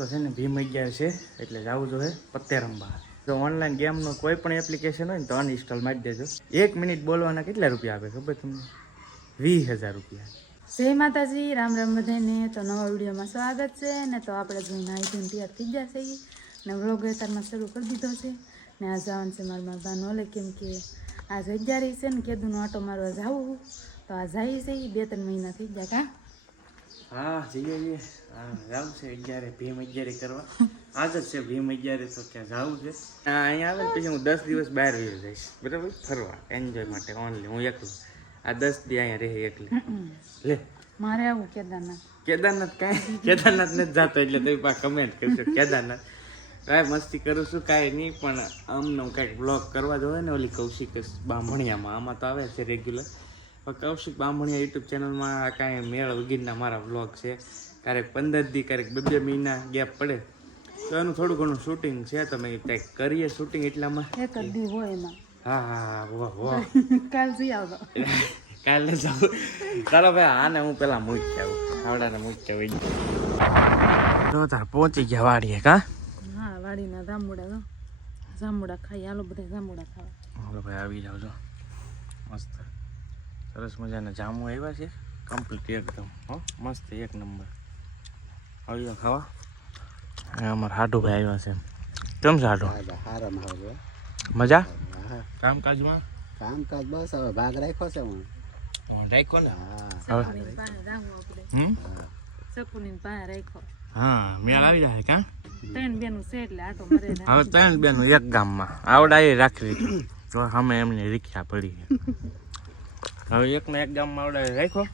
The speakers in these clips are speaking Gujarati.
તો છે ને ભીમ 11 છે એટલે જવું જોઈએ પત્તે રમવા. જો ઓનલાઈન ગેમનો કોઈ પણ એપ્લિકેશન હોય ને તો અનઇન્સ્ટોલ મારી દેજો. 1 મિનિટ બોલવાના કેટલા રૂપિયા આપે ખબર તમને? 20,000 રૂપિયા. જય માતાજી, રામ રામ બધાને. તો નવા વિડીયોમાં સ્વાગત છે ને. તો આપણે જોઈને નાઈ ધોઈને તૈયાર થઈ જશે ને વ્લોગ અત્યારમાં શરૂ કરી દીધો છે ને. આ જવાનું છે મારા બાનો ઓલે, કેમ કે આ 11 છે ને કેદુનો આટો મારવા જાવું. તો આ જાય છે 2-3 મહિના થઈ ગયા કા. હા જઈએ જાવું છે 11 ભીમ 11 કરવા. આજ જ છે ભીમ 11 તો ક્યાં જવું છે. અહીંયા આવે ને પછી હું 10 દિવસ બહાર વયો જઈશ બરાબર, ફરવા એન્જોય માટે ઓનલી. હું એકલું આ 10 દી અહીંયા રહે એકલી. લે મારે આવું કેદારનાથ. કેદારનાથ કાંઈ કેદારનાથ નથી જતો એટલે તમે પા કમેન્ટ કરશો કેદારનાથ. કાંઈ મસ્તી કરું છું કાંઈ નહીં, પણ અમને હું કાંઈક બ્લોગ કરવા જોઈએ ને. ઓલી કૌશિક બામણિયામાં આમાં તો આવે છે રેગ્યુલર. કૌશિક બામણિયા યુટ્યુબ ચેનલમાં કાંઈ મેળ વગીરના મારા બ્લોગ છે. ક્યારેક 15 દી ક્યારેક 2 મહિના ગેપ પડે તો એનું થોડું ઘણું શૂટિંગ છે. તમે કંઈક કરીએ શૂટિંગ એટલામાં એક જ દી હોય એમાં. હા વાહ કાલ જઈ આવતો. કાલે જાઉં. ચાલો ભાઈ આને હું પેલા મૂકી આવું. આવડાને મૂકી આવું. તો તાર પહોંચી ગયા વાડીએ કા. હા વાડીના જાંબુડા ખાઈ. હાલો બધા જાંબુડા ખાવા. હાલો ભાઈ આવી જાવ છો. મસ્ત સરસ મજાના જામુ આવ્યા છે કમ્પ્લીટ એકદમ. હો મસ્ત એક નંબર. આવી જાવ ખાવા. અમારા હાડુ ભાઈ આવ્યા છે. કેમ છે હાડુ? મજા કામકાજમાં? કામકાજ બસ હવે ભાગ રાખ્યો છે હું. રાખ્યો ને? સકુની પાસે રાહું આપણે. સકુની પાસે રાખ્યો. હા મેળ આવી જાય કા. 3 બેનું છે એટલે આટો મરે. હવે 3 બેનું એક ગામમાં આવડાય રાખવી તો અમે એમને રીક્ષા પડી છે. હવે એકને એક ગામમાં આવડાય રાખ્યો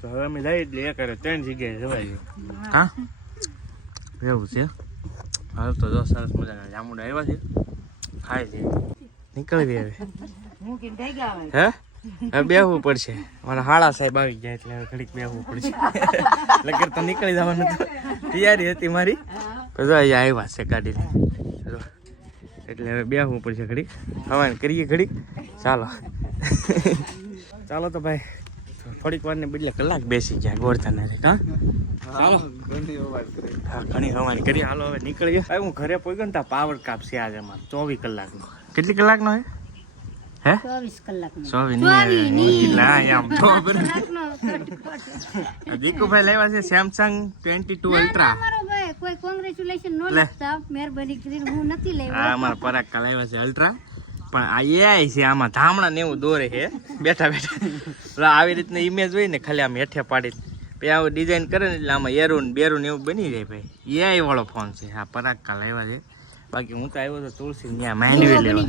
તો હવે અમે જઈએ એટલે એક 3 જગ્યાએ જવાય હા એવું છે. હાલ તો જો સરસ મજાના જામુડા આવ્યા છે. ખાય છે નીકળી હવે. મૂકીને થઈ ગયા હવે. હે હવે બેહવું પડશે. મારા હાળા સાહેબ આવી ગયા એટલે હવે ઘડીક બેહવું પડશે. લગર તો નીકળી જવાનું તો તૈયારી હતી મારી. તો જો અહીંયા આવ્યા છે ગાડી લઈને એટલે હવે બેહવું પડશે ઘડીક. હવાને કરીએ ઘડીક. ચાલો ચાલો તો ભાઈ થોડીક વારને બદલે કલાક બેસી ગયા ગોરધાના રે કા. ચાલો હા ઘણી હવાની કરી. હાલો હવે નીકળીએ. ભાઈ હું ઘરે પહોંચ્યો ને ત્યાં પાવર કાપ છે આજે અમારે 24 કલાકનો. કેટલી કલાકનો હે? હે 24 કલાકનો. 24 દીકુભાઈ લેવા છે સેમસંગ 22 અલ્ટ્રા. કોઈ કોંગ્રેચ્યુલેશન નો લખતા, મહેરબાની કરીને હું નથી લેવા. હા અમારા પરાક્કા લેવા છે અલ્ટ્રા. પણ આ એઆઈ છે આમાં ધામણા ને એવું દોરે છે બેઠા બેઠા. આવી રીતના ઇમેજ હોય ને ખાલી આમ હેઠે પાડી પછી આવું ડિઝાઇન કરે ને એટલે આમાં એરું બેરું ને એવું બની જાય ભાઈ. એઆઈ વાળો ફોન છે આ પરાક્કા લેવા છે. બાકી હું તો આવ્યો તો તુલસી ત્યાં માંડવી લેવા.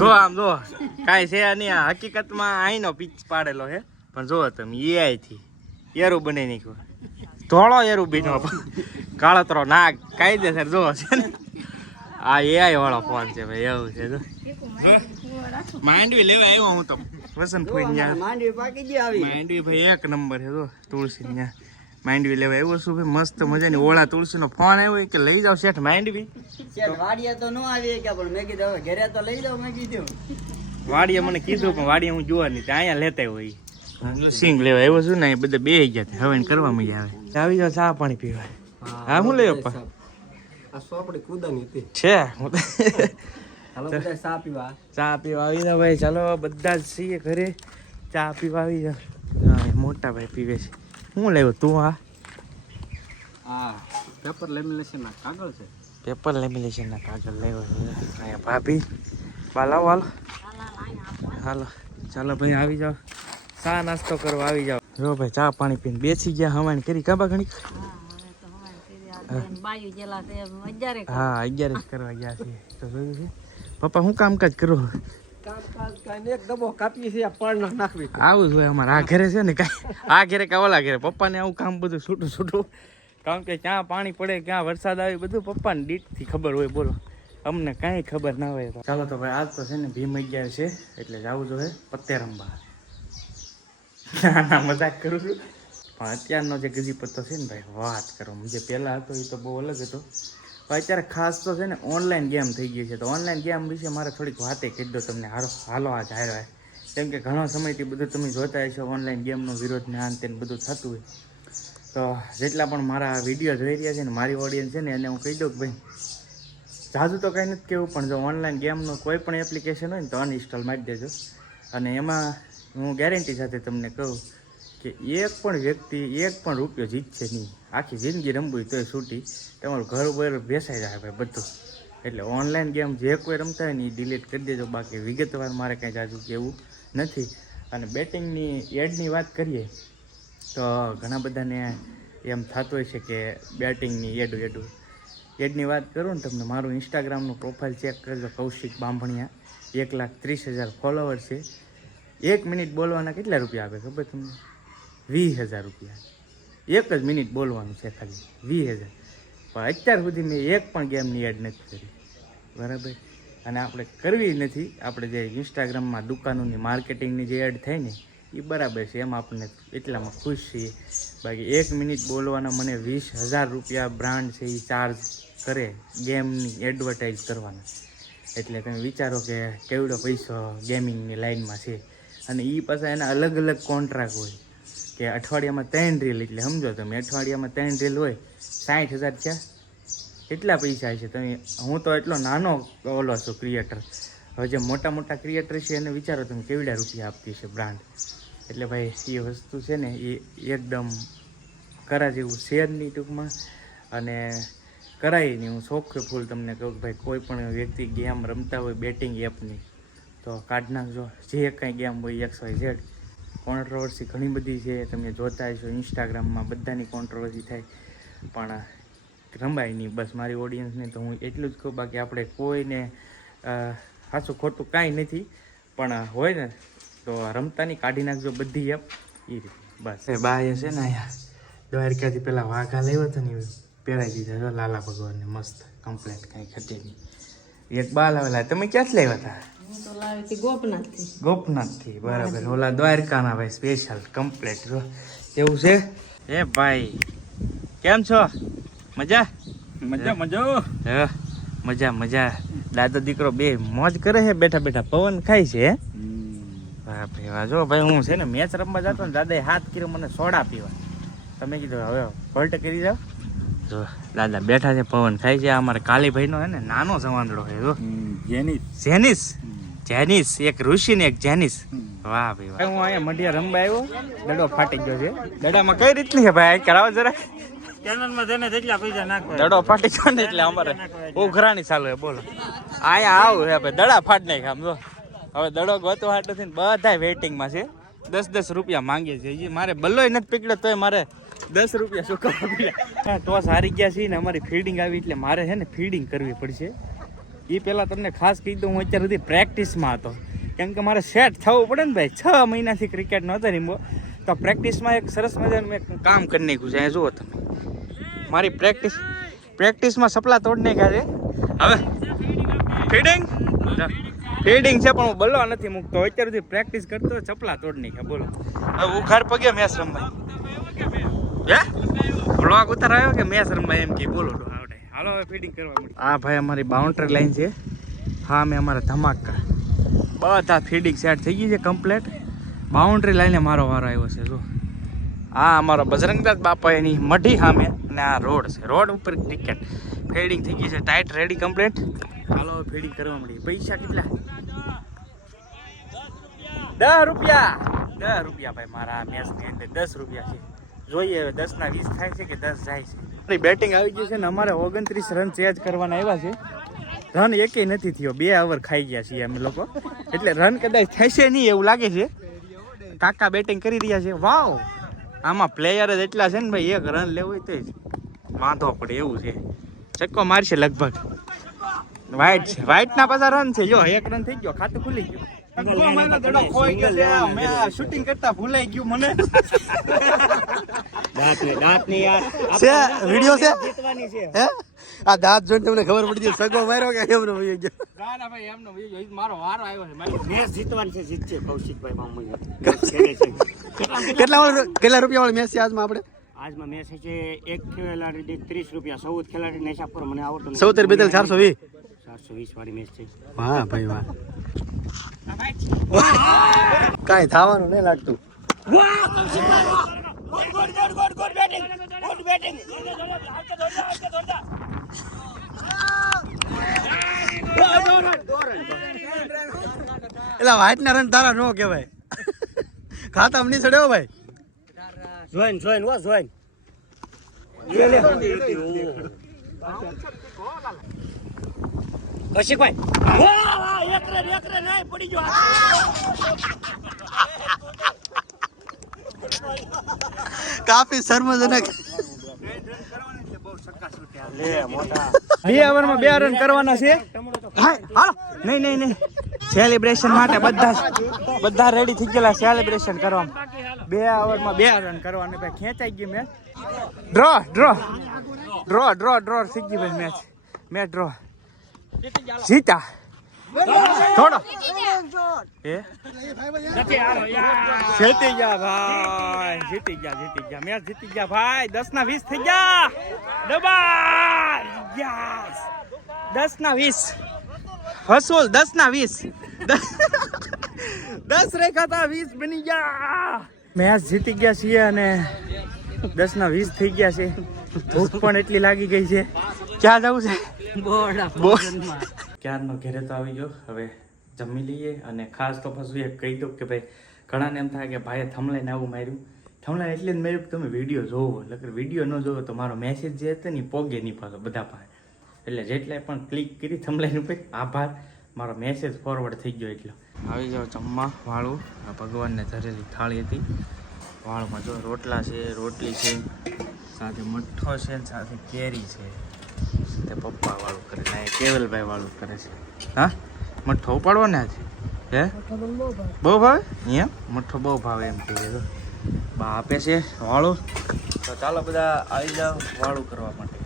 જો આમ જો કાંઈ છે નહીં. આ હકીકતમાં અહીંનો પીચ પાડેલો છે પણ જો તમે એઆઈ થી એરું બની નાખ્યું. ધોળો એરું બીનો કાળતરો નાગ કાયદેસર જો છે ને. આ એઆઈ વાળો ફોન છે ભાઈ એવું છે. જો માંડવી લેવા આવ્યો હું તો વસંતભાઈ ત્યાં. માંડવી પાકી ગઈ આવી. માંડવી ભાઈ એક નંબર છે. જો તુલસી ત્યાં માંડવી લેવા આવ્યો છું ભાઈ. મસ્ત મજાની ઓળા તુલસી નો ફોન આવ્યો કે લઈ જાવ શેઠ માંડવી. વાડીએ તો ન આવી કે પણ મેં કીધું હવે ઘરે તો લઈ જાવ. મેં કીધું વાડીએ મને કીધું પણ વાડીએ હું જોવા નહીં અહીંયા લેતા હોય. સિંગ લેવા આવ્યો છું ને બધા બે ગયા હવે કરવા મજા આવે. આવી જાવ ચા પાણી પીવા. હા હું લઈ પપ્પા આ સોપડી કુદાની હતી છે. હાલો બધા ચા પીવા. ચા પીવા આવી જાવ ભાઈ. ચાલો બધા જ છીએ ઘરે. ચા પીવા આવી જાવ. હા મોટા ભાઈ પીવે છે. શું લેવું તું? હા પેપર લેમિનેશન ના કાગળ છે. પેપર લેમિનેશન ના કાગળ લેવો છે. અહીંયા ભાભી લાવો હાલો હાલો. ચાલો ભાઈ આવી જાવ. ચા નાસ્તો કરવા આવી જાવ. જો ભાઈ ચા પાણી પીને બેસી ગયા. હવાણી કરી કાબા ઘણી. હા 11 કરવા ગયા છે તો જોયું છે. પપ્પા હું કામકાજ કરું? કામકાજ કાંઈ એક ડબ્બો કાપી છે પણ નાખવી. આવું જ હોય અમારે. આ ઘરે છે ને કાંઈ આ ઘરે કાં ઓલા ઘરે પપ્પાને આવું કામ બધું છૂટું છૂટું. કારણ કે ક્યાં પાણી પડે ક્યાં વરસાદ આવે બધું પપ્પાને દીઠથી ખબર હોય. બોલો અમને કાંઈ ખબર ના હોય. ચાલો તો ભાઈ આજ તો છે ને ભીમ 11 છે એટલે જવું જોઈએ પત્તે રમવા. ના મજાક કરું છું પણ અત્યારનો જે ગજી પત્તો છે ને ભાઈ વાત કરો. જે પહેલાં હતો એ તો બહુ અલગ હતો. પણ અત્યારે ખાસ તો છે ને ઓનલાઈન ગેમ થઈ ગઈ છે. તો ઓનલાઈન ગેમ વિશે મારે થોડીક વાતે કહી દો તમને. હાલો આ જાહેર. કેમ કે ઘણો સમયથી બધું તમે જોતા હશો ઓનલાઈન ગેમનો વિરોધ ને આન તેન બધું થતું હોય. તો તો જેટલા પણ મારા વિડીયો જોઈ રહ્યા છે ને મારી ઓડિયન્સ છે ને એને હું કહી દઉં કે ભાઈ જાજુ તો કંઈ નથી કહેવું, પણ જો ઓનલાઈન ગેમનું કોઈ પણ એપ્લિકેશન હોય ને તો અનઇન્સ્ટોલ મારી દેજો. અને એમાં હું ગેરંટી સાથે તમને કહું કે એક પણ વ્યક્તિ એક પણ રૂપિયો જીતશે નહીં. આખી જિંદગી રમવું તોય છૂટી, તમારું ઘર બર બેસાઈ જાય ભાઈ બધું. એટલે ઓનલાઈન ગેમ જે કોઈ રમતા હોય ને એ ડિલીટ કરી દેજો. બાકી વિગતવાર મારે કાંઈ જાજુ કહેવું નથી. અને બેટિંગની એડની વાત કરીએ તો ઘણા બધાને એમ થતું હોય છે કે બેટિંગની એડની વાત કરું ને તમને, મારું ઇન્સ્ટાગ્રામનું પ્રોફાઇલ ચેક કરજો, કૌશિક બાંભણિયા. 1,30,000 ફોલોવર છે. 1 મિનિટ બોલવાના કેટલા રૂપિયા આપે ખબર તમને? 20,000 રૂપિયા. 1 જ મિનિટ બોલવાનું છે ખાલી 20,000. પણ અત્યાર સુધી મેં એક પણ ગેમની એડ નથી કરી, બરાબર. અને આપણે કરવી નથી. આપણે જે ઇન્સ્ટાગ્રામમાં દુકાનોની માર્કેટિંગની જે એડ થાય ને એ બરાબર છે, એમાં આપણને એટલામાં ખુશ છીએ. બાકી 1 મિનિટ બોલવાના મને 20,000 રૂપિયા બ્રાન્ડ છે એ ચાર્જ કરે ગેમની એડવર્ટાઇઝ કરવાના. એટલે તમે વિચારો કે કેવડો પૈસો ગેમિંગની લાઈનમાં છે. અને એ પાછા એના અલગ અલગ કોન્ટ્રાક્ટ હોય કે અઠવાડિયામાં 3 રીલ, એટલે સમજો તમે અઠવાડિયામાં 3 રીલ હોય 60,000 થયા. કેટલા પૈસા છે તમે? હું તો એટલો નાનો ઓલો છું ક્રિએટર. હવે જે મોટા મોટા ક્રિએટર છે એને વિચારો તમે કેવડા રૂપિયા આપતી છે બ્રાન્ડ. એટલે ભાઈ એ વસ્તુ છે ને એ એકદમ કરા જેવું શેર નહીં ટૂંકમાં. અને કરાય નહીં. હું શોખ ફૂલ તમને કહું કે ભાઈ કોઈ પણ વ્યક્તિ ગેમ રમતા હોય બેટિંગ એપની તો કાઢ નાખજો. જે કાંઈ ગેમ હોય XYZ. કોન્ટ્રોવર્સી ઘણી બધી છે, તમે જોતા હશો ઇન્સ્ટાગ્રામમાં બધાની કોન્ટ્રોવર્સી થાય, પણ રમાય નહીં. બસ મારી ઓડિયન્સને તો હું એટલું જ કહું. બાકી આપણે કોઈને સાચું ખોટું કાંઈ નથી, પણ હોય ને તો રમતાની કાઢી નાખજો બધી એપ એ રીતે. બસ એ બાય છે ને અહીંયા દ્વારકાથી પેલા વાઘા લેવો હતો ને પહેરાઈ દીધા જો લાલા ભગવાનને મસ્ત કમ્પ્લેટ, કાંઈ ખટે નહીં. એક બાલ આવેલા. તમે ક્યાંથી લાવ્યા હતા? ગોપનાથથી. બરાબર. ઓલા દ્વારકાના ભાઈ સ્પેશિયલ કમ્પ્લેટ જો એવું છે. એ ભાઈ કેમ છો? મજા મજા. દાદા દીકરો બે મોજ કરે છે, બેઠા બેઠા પવન ખાય છે. બાપરે વાહ. જો ભાઈ હું છે ને મેચ રમવા જતો ને દાદાએ હાથ કર્યો મને સોડા પીવા. તમે કીધું હવે ફોલ્ટ કરી જાઓ. જો દાદા બેઠા છે પવન ખાય છે. અમારે કાલીભાઈનો હે ને નાનો સવાંદડો છે જો જેનિસ. એક ઋષિ ને એક જેનિસ. વાહ ભાઈ વાહ. હું અહીંયા મઢિયા રમવા આવ્યો, દડો ફાટી ગયો છે. દડામાં કઈ રીતની છે ભાઈ? કરાવો જરા. દડો ફાટી ગયો ને એટલે અમારે ઉઘરાણી ચાલુ છે. બોલો અહીંયા આવું છે ભાઈ, દડા ફાટ નાખ આમ જો. હવે દડો ગોતો હાટ નથી, બધા વેઇટિંગમાં છે. 10 રૂપિયા માંગે છે. મારે બલ્લોય નથી પકડ્યો તોય મારે 10 રૂપિયા ચૂકવવા પડ્યા. ટોસ હારી ગયા છે ને અમારી ફીલ્ડિંગ આવી એટલે મારે છે ને ફીલ્ડિંગ કરવી પડશે. એ પહેલાં તમને ખાસ કહી દઉં, હું અત્યાર સુધી પ્રેક્ટિસમાં હતો. કેમ કે મારે સેટ થવું પડે ને ભાઈ. 6 મહિનાથી ક્રિકેટ નહોતો રમ્યો, તો પ્રેક્ટિસમાં એક સરસ મજાનું મેં કામ કરી નાખ્યું છે. જુઓ તમે મારી પ્રેક્ટિસમાં સપલા તોડ નાખ્યા છે. હવે ફીડિંગ છે પણ હું બલ્લો નથી મૂકતો. અત્યાર સુધી પ્રેક્ટિસ કરતો ચપલા તોડ નાખ્યા. બોલો હવે ઉઘાર પગે મેચ રમવા બ્લોગ ઉતાર આવ્યો કે મેચ રમવા એમ કે બોલો. હાલો હવે ફીડિંગ કરવા મળી. આ ભાઈ અમારી બાઉન્ડ્રી લાઈન છે. હા મેં અમારા ધમાકા બધા ફીડિંગ સેટ થઈ ગઈ છે કમ્પ્લેટ. બાઉન્ડ્રી લાઈને મારો વારો આવ્યો છે. જો આ અમારો બજરંગદાસ બાપા એની મઢી સામે અને આ રોડ છે. રોડ ઉપર ક્રિકેટ ફીડિંગ થઈ ગઈ છે ટાઈટ રેડી કમ્પ્લેટ. હાલો ફીડિંગ કરવા મળી. પૈસા કેટલા? 10 રૂપિયા ભાઈ. મારા મેચની અંદર 10 રૂપિયા છે. જોઈએ હવે 10 ના 20 થાય છે કે 10 જાય છે. મારી બેટિંગ આવી ગઈ છે ને અમારે 29 રન ચેજ કરવાના આવ્યા છે. રન એકેય નથી થયો. 2 ઓવર ખાઈ ગયા છીએ અમે લોકો, એટલે રન કદાચ થશે નહીં એવું લાગે છે. કાકા બેટિંગ કરી રહ્યા છે. વાવ, આમાં પ્લેયર જ એટલા છે ને ભાઈ, એક રન લેવું હોય તો વાંધો પડે એવું છે. ચક્કો મારશે લગભગ. વાઇટ છે, વાઇટ ના પાછા રન છે. જો 1 રન થઈ ગયો, ખાતું ખુલી ગયું. શૂટિંગ કરતા ભૂલાઈ ગયું મને. વિડિયો છે હે? આ દાંત જોઈને તમને ખબર પડી ગઈ સગો માર્યો કે એમનો વહી ગયો? ના ના ભાઈ એમનો વહી ગયો. મારો વારો આવ્યો છે. મેચ જીતવાની છે. જીતશે કૌશિકભાઈ બામણી. કેટલા રૂપિયા વાળી મેચ છે આજમાં આપણે? આજમાં મેચ છે એક ખેલાડી દીઠ 30 રૂપિયા. 14 ખેલાડીને હિસાબ કરો. મને આવડતો નથી. 17 42 420 વાળી મેચ છે. વાહ ભાઈ વાહ. કાંઈ થવાનું નહીં લાગતું. એલા વ્હાઈટ ના રન તારા નો કહેવાય. ખાતા નહીં ચડ્યો ભાઈ. જોઈન કશી કોઈ એક રન નહીં પડી ગયો. કાફી શર્મજનક. 2 ઓવરમાં 2 રન કરવાના છે. હાલો નહીં સેલિબ્રેશન માટે બધા રેડી થઈ ગયેલા સેલિબ્રેશન કરવા. 2 ઓવરમાં 2 રન કરવાના. ભાઈ ખેંચાઈ ગઈ મેચ. ડ્રો થઈ ગઈ ભાઈ મેચ ડ્રો. જીતા થોડો જીતી ગયા ભાઈ. જીતી ગયા મેચ જીતી ગયા ભાઈ. 10 ના 20 થઈ ગયા. દબાઈ ગયા 10 ના 20 હસોલ. 10 ના 20 10 રેખા હતા 20 બની ગયા. મેચ જીતી ગયા છીએ અને 10 ના 20 થઈ ગયા છે. ભૂખ પણ એટલી લાગી ગઈ છે. ક્યાં જવું છે? ક્યારનો ઘરે તો આવી ગયો. હવે જમી લઈએ. અને ખાસ તો પછી એક કહી દઉં કે ભાઈ ઘણાને એમ થાય કે ભાઈએ થંભલાઈને આવું માર્યું. થંભલાઈને એટલે જ માર્યું કે તમે વિડીયો જોવો. એટલે વિડીયો ન જોવો તો મારો મેસેજ જે હતો ને પોગે નહીં પાછો બધા પાસે. એટલે જેટલાય પણ ક્લિક કરી થંભલાઈને ઉપર આભાર. મારો મેસેજ ફોરવર્ડ થઈ ગયો. એટલો આવી જાઓ જમવા વાળું. આ ભગવાનને ધરેલી થાળી હતી. વાળમાં જો રોટલા છે, રોટલી છે, સાથે મઠ્ઠો છે, સાથે કેરી છે. તે પપ્પા વાળું કરે ને કેવલભાઈ વાળું કરે છે. હા મઠ્ઠો ઉપાડવો ને આજે? હે બહુ ભાવે? એમ મઠ્ઠો બહુ ભાવે એમ કહીએ તો બા આપે છે વાળું. તો ચાલો બધા આવી જાઓ વાળું કરવા માટે.